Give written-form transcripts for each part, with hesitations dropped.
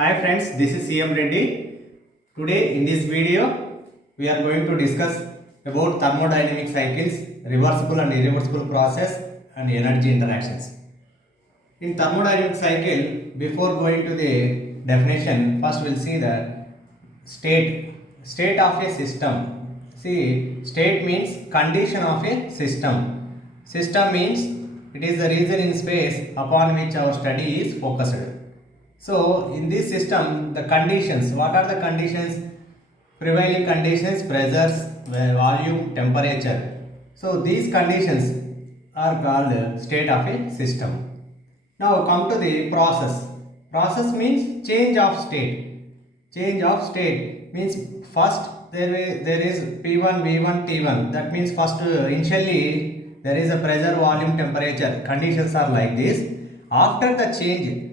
Hi friends, this is CM Reddy. Today in this video, we are going to discuss about thermodynamic cycles, reversible and irreversible process and energy interactions. In thermodynamic cycle, before going to the definition, first we'll see the state of a system. See, state means condition of a system. System means it is the region in space upon which our study is focused. So, in this system, the conditions, what are the conditions? Prevailing conditions, pressures, volume, temperature. So, these conditions are called state of a system. Now, come to the process. Process means change of state. Change of state means first there is P1, V1, T1. That means first initially there is a pressure, volume, temperature. Conditions are like this. After the change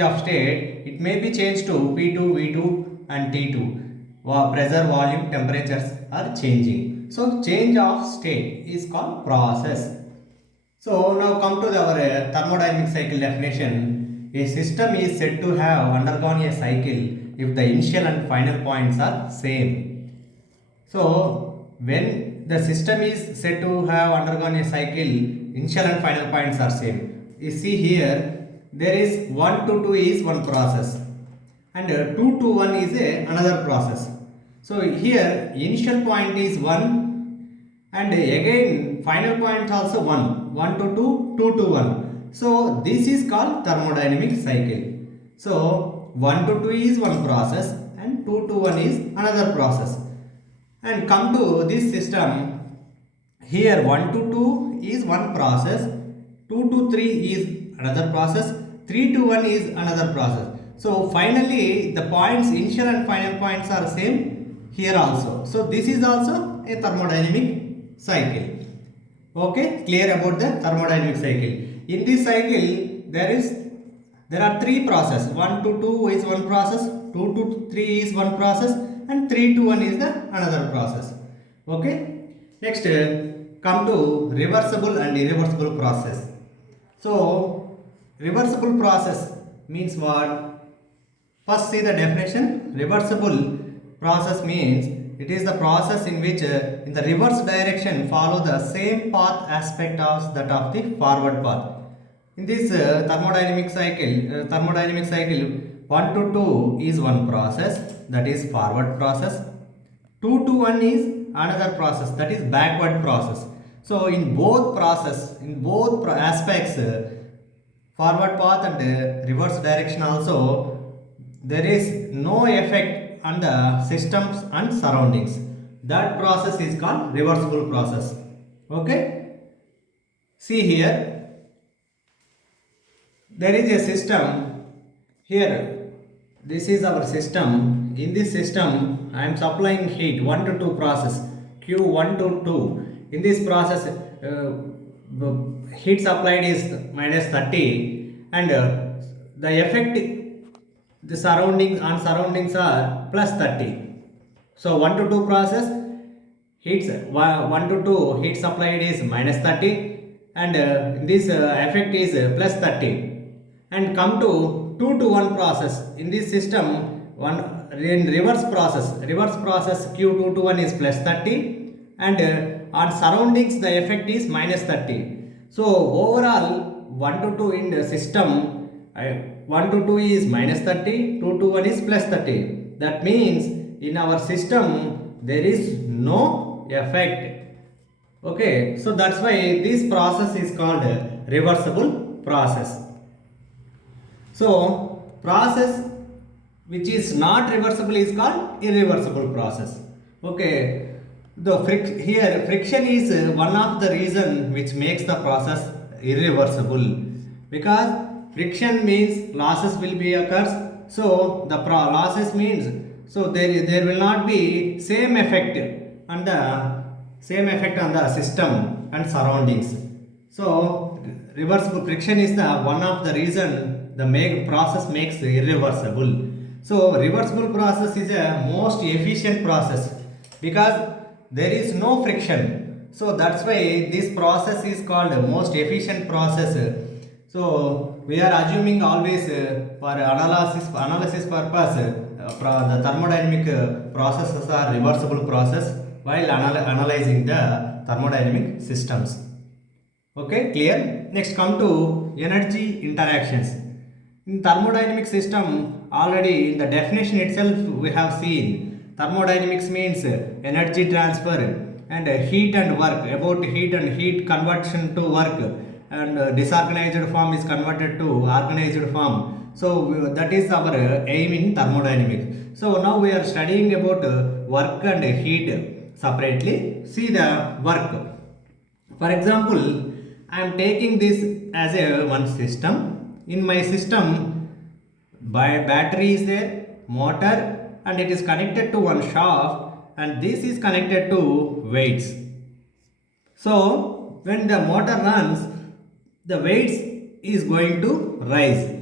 of state, it may be changed to P2, V2 and T2. Pressure, volume, temperatures are changing. So change of state is called process. So now come to our thermodynamic cycle definition. A system is said to have undergone a cycle if the initial and final points are same. So when the system is said to have undergone a cycle, initial and final points are same. You see here, there is 1 to 2 is one process and 2 to 1 is another process. So here initial point is 1 and again final point also 1 to 2, 2 to 1. So this is called thermodynamic cycle. So 1 to 2 is one process and 2 to 1 is another process. And come to this system, here 1 to 2 is one process, 2 to 3 is another process, 3 to 1 is another process. So finally the points, initial and final points are same here also. So this is also a thermodynamic cycle. Okay, clear about the thermodynamic cycle. In this cycle there are three processes. 1 to 2 is one process, 2 to 3 is one process and 3 to 1 is the another process. Okay, next come to reversible and irreversible process. So reversible process means what? First see the definition. Reversible process means it is the process in which in the reverse direction follow the same path aspect as that of the forward path. In this thermodynamic cycle 1 to 2 is one process, that is forward process. 2 to 1 is another process, that is backward process. So in both aspects, forward path and reverse direction also, there is no effect on the systems and surroundings. That process is called reversible process. Okay, see here, there is a system here. This is our system. In this system I am supplying heat 1 to 2 process, Q1 to 2. In this process heat supplied is minus 30 and the effect the surroundings are plus 30. So 1 to 2 process heats 1 to 2 heat supplied is minus 30 and this effect is plus 30. And come to 2 to 1 process. In this system, in reverse process Q2 to 1 is plus 30 and on surroundings the effect is minus 30. So overall 1 to 2 in the system, 1 to 2 is minus 30, 2 to 1 is plus 30. That means in our system there is no effect. Okay, so that's why this process is called reversible process. So process which is not reversible is called irreversible process. Okay, here friction is one of the reason which makes the process irreversible, because friction means losses will be occurs. So the losses means, so there will not be same effect on the system and surroundings. So reversible friction is the one of the reason the process makes irreversible. So reversible process is a most efficient process because there is no friction. So that's why this process is called most efficient process. So we are assuming always for analysis purpose the thermodynamic processes are reversible process while analyzing the thermodynamic systems. Okay, clear? Next, come to energy interactions. In thermodynamic system, already in the definition itself we have seen thermodynamics means energy transfer and heat and work. About heat and heat conversion to work, and disorganized form is converted to organized form. So that is our aim in thermodynamics. So now we are studying about work and heat separately. See the work. For example, I am taking this as a one system. In my system, battery is there, motor, and it is connected to one shaft, and this is connected to weights. So when the motor runs, the weights is going to rise.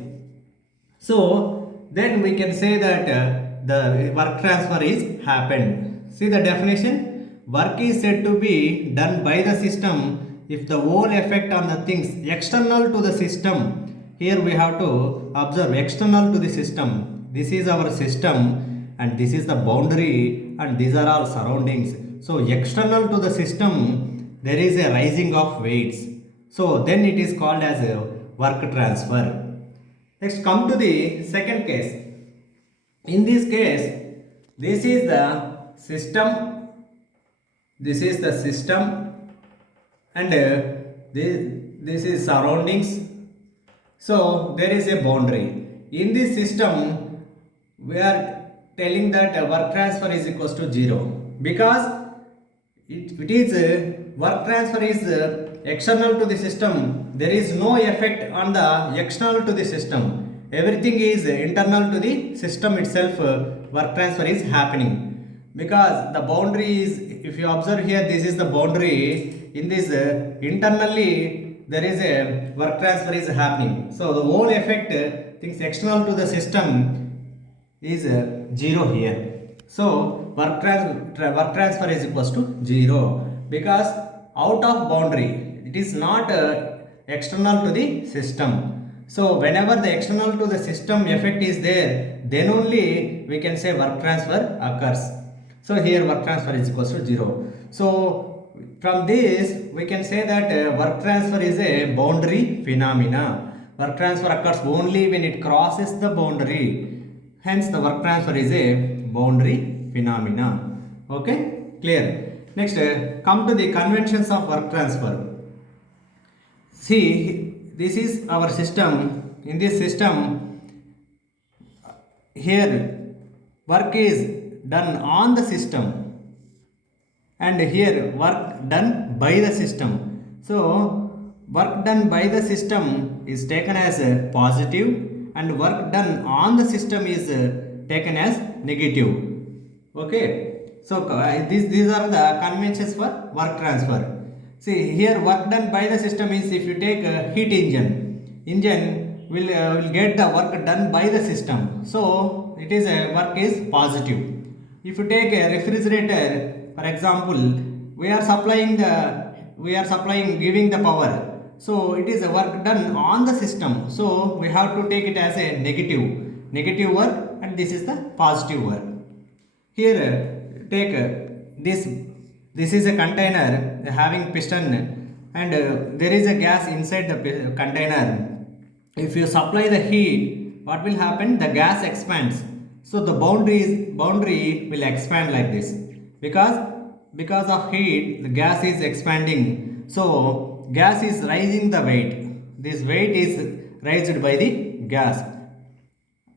So then we can say that the work transfer is happened. See the definition? Work is said to be done by the system if the whole effect on the things external to the system. Here we have to observe external to the system. This is our system and this is the boundary and these are all surroundings. So external to the system there is a rising of weights. So then it is called as a work transfer. Next, come to the second case. In this case, this is the system. This is the system, and this is surroundings. So there is a boundary. In this system, we are telling that work transfer is equals to 0 because it is work transfer is external to the system. There is no effect on the external to the system. Everything is internal to the system itself. Work transfer is happening because the boundary is, if you observe here, this is the boundary. In this internally there is a work transfer is happening. So the whole effect things external to the system is 0 here. So work transfer is equals to 0 because out of boundary, it is not external to the system. So whenever the external to the system effect is there, then only we can say work transfer occurs. So here work transfer is equals to 0. So from this we can say that work transfer is a boundary phenomena. Work transfer occurs only when it crosses the boundary. Hence the work transfer is a boundary phenomena. Okay, clear? Next, come to the conventions of work transfer. See, this is our system. In this system, here work is done on the system, and here work done by the system. So work done by the system is taken as a positive, and work done on the system is taken as negative. Okay. So these are the conventions for work transfer. See here work done by the system means if you take a heat engine will get the work done by the system. So it is a work is positive. If you take a refrigerator, for example, we are supplying giving the power. So it is a work done on the system. So we have to take it as a negative work, and this is the positive work. Here take this is a container having piston, and there is a gas inside the container. If you supply the heat, what will happen? The gas expands. So the boundary will expand like this because of heat the gas is expanding. So gas is raising the weight. This weight is raised by the gas.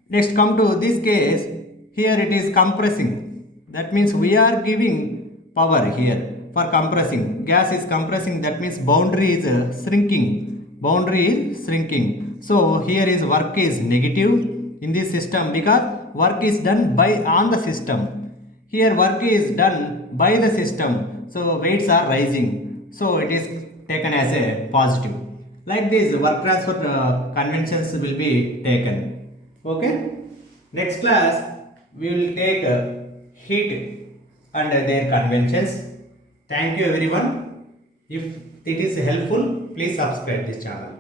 Next, come to this case. Here it is compressing. That means we are giving power here for compressing. Gas is compressing. That means boundary is shrinking. So here is work is negative in this system because work is done by on the system. Here work is done by the system. So weights are rising. So it is taken as a positive. Like this, work transfer conventions will be taken. Okay. Next class we will take heat and their conventions. Thank you everyone. If it is helpful, please subscribe this channel.